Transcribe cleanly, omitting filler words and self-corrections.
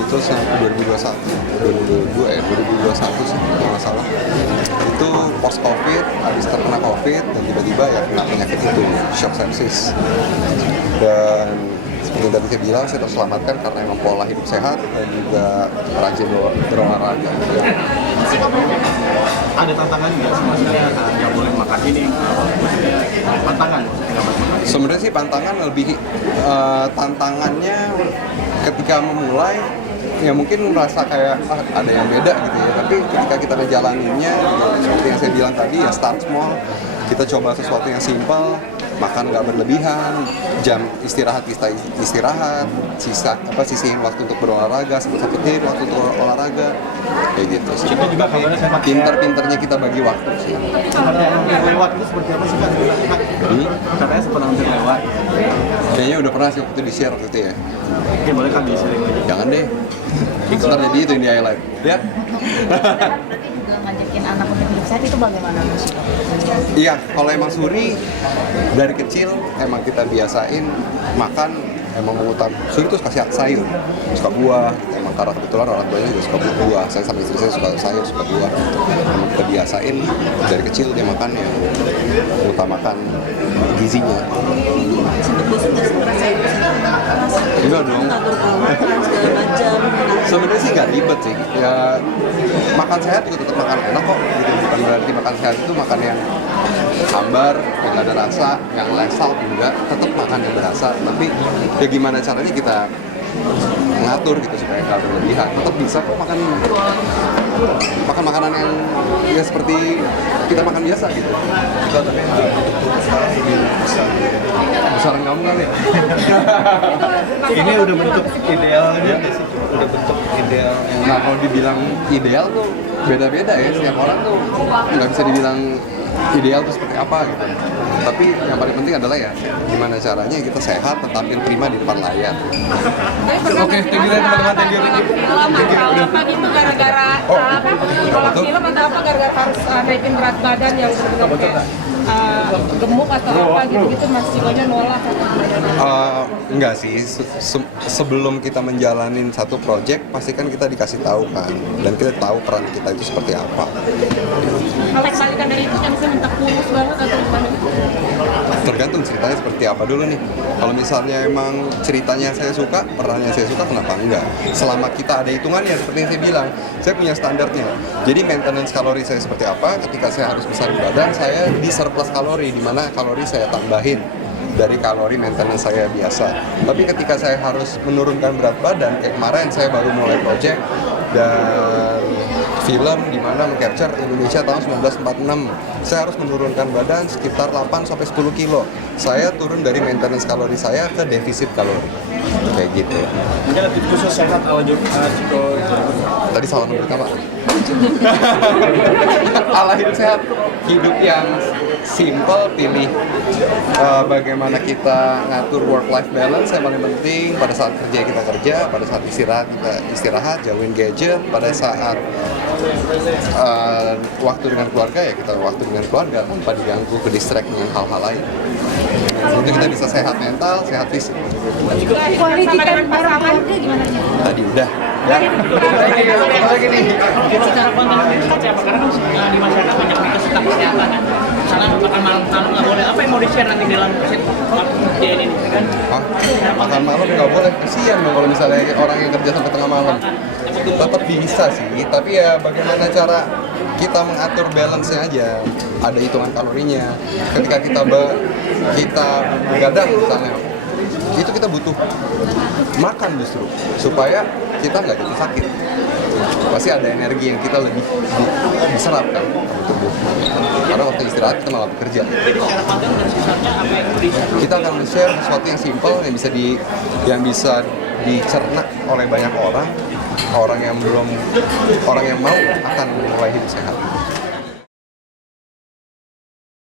itu sampai 2021 sih kalau nggak salah. Itu post covid, habis terkena covid dan tiba-tiba ya kena penyakit itu, shock sepsis. Dan seperti tadi saya bilang, saya terselamatkan karena emang pola hidup sehat dan juga rajin berolahraga. Ada tantangan nggak sebenarnya nggak boleh makan ini? Tantangan ketika makan? Sebenarnya sih tantangannya ketika memulai ya mungkin merasa kayak ada yang beda gitu ya, tapi ketika kita ngejalaninnya seperti yang saya bilang tadi ya, start small, kita coba sesuatu yang simple, makan nggak berlebihan, jam istirahat kita istirahat, sisihin waktu untuk berolahraga, sempetin waktu untuk olahraga, kayak gitu sih. Itu juga kabarnya saya Pinter-pinternya kita bagi waktu sih. seperti hampir lewat itu seperti apa sih Kak? Katanya seperti hampir lewat. Kayaknya udah pernah sih waktu itu di-share waktu itu ya. Oke, boleh Kak di-sharing lagi? Jangan deh. Ntar jadi itu yang di highlight. Ya? Berarti juga ngajakin anak untuk hidup sehat itu bagaimana Mas? Iya, kalau emang Suri dari kecil emang kita biasain makan, emang Suri tuh kasih sayur, suka buah, emang karena kebetulan orang tuanya juga suka buah, saya sama istri saya suka sayur, suka buah, emang kita biasain dari kecil dia makan yang mengutamakan gizinya. Sempet bosan nggak sih ngerasain Enggak dong. ngatur kawan segala macam? Sebenarnya sih nggak ribet sih, ya makan sehat juga tetap makan enak kok, gitu. Bukan berarti makan sehat itu makan yang hambar, yang nggak ada rasa, yang lesal enggak, tetap makan yang berasa. Tapi ya gimana caranya kita mengatur gitu supaya nggak berlebihan. Tetap bisa kok makan makanan yang ya seperti kita makan biasa gitu. Besaran kamu kali ya? Ini udah bentuk idealnya nggak sih? Udah bentuk ideal yang Nah kalau dibilang ideal tuh beda-beda ya, setiap orang tuh nggak bisa dibilang ideal tuh seperti apa gitu. Tapi yang paling penting adalah ya gimana caranya kita sehat tetapi prima di depan layar. Oke, thank you teman-teman, thank you. Film atau apa gitu gara-gara apa tolak film atau apa gara-gara harus naikin berat badan yang benar-benar kayak gemuk atau apa gitu Mas Cikonya nolak atau Enggak sih, sebelum kita menjalanin satu project pasti kan kita dikasih tahu kan, dan kita tahu peran kita itu seperti apa. kalau kebalikan dari itu kan saya minta kurus banget atau gimana? Tergantung ceritanya seperti apa dulu nih. Kalau misalnya emang ceritanya saya suka, perannya saya suka, kenapa enggak? Selama kita ada hitungannya, seperti yang saya bilang, saya punya standarnya. Jadi maintenance kalori saya seperti apa, ketika saya harus besarin badan, saya di surplus kalori, di mana kalori saya tambahin dari kalori maintenance saya biasa. Tapi ketika saya harus menurunkan berat badan, kayak kemarin saya baru mulai project dan film di mana meng-capture Indonesia tahun 1946. Saya harus menurunkan badan sekitar 8-10 kilo. Saya turun dari maintenance kalori saya ke defisit kalori. Kayak gitu. mungkin lebih khusus sehat ala Ciko. Tadi salah nomor apa? Ala hidup sehat, hidup yang simple, pilih bagaimana kita ngatur work-life balance yang paling penting. Pada saat kerja kita kerja, pada saat istirahat kita istirahat, jauhin gadget. Pada saat waktu dengan keluarga ya kita waktu dengan keluarga tanpa diganggu, ke distract dengan hal-hal lain. Untuk kita bisa sehat mental, sehat fisik. Quality time pasangan gimana? Tadi udah. Lagi nih. Mungkin secara konten seperti apa? Karena di masyarakat banyak mitos tentang kesehatan. Misalnya makan malam nggak boleh. Apa yang mau di-share nanti dalam dia ini kan? Hah? Makan malam nggak boleh, kasihan dong kalau misalnya orang yang kerja sampai tengah malam. Tetap bisa sih, tapi ya bagaimana cara kita mengatur balance-nya aja. Ada hitungan kalorinya. Ketika kita begadang misalnya, itu kita butuh makan justru supaya kita nggak jadi sakit. Pasti ada energi yang kita lebih diserap kan ke tubuh. Karena waktu istirahat kita malah bekerja. Jadi secara konten dan sisanya apa yang mau di-share? Kita akan share sesuatu yang simple yang bisa dicerna oleh banyak orang yang mau akan mulai hidup sehat.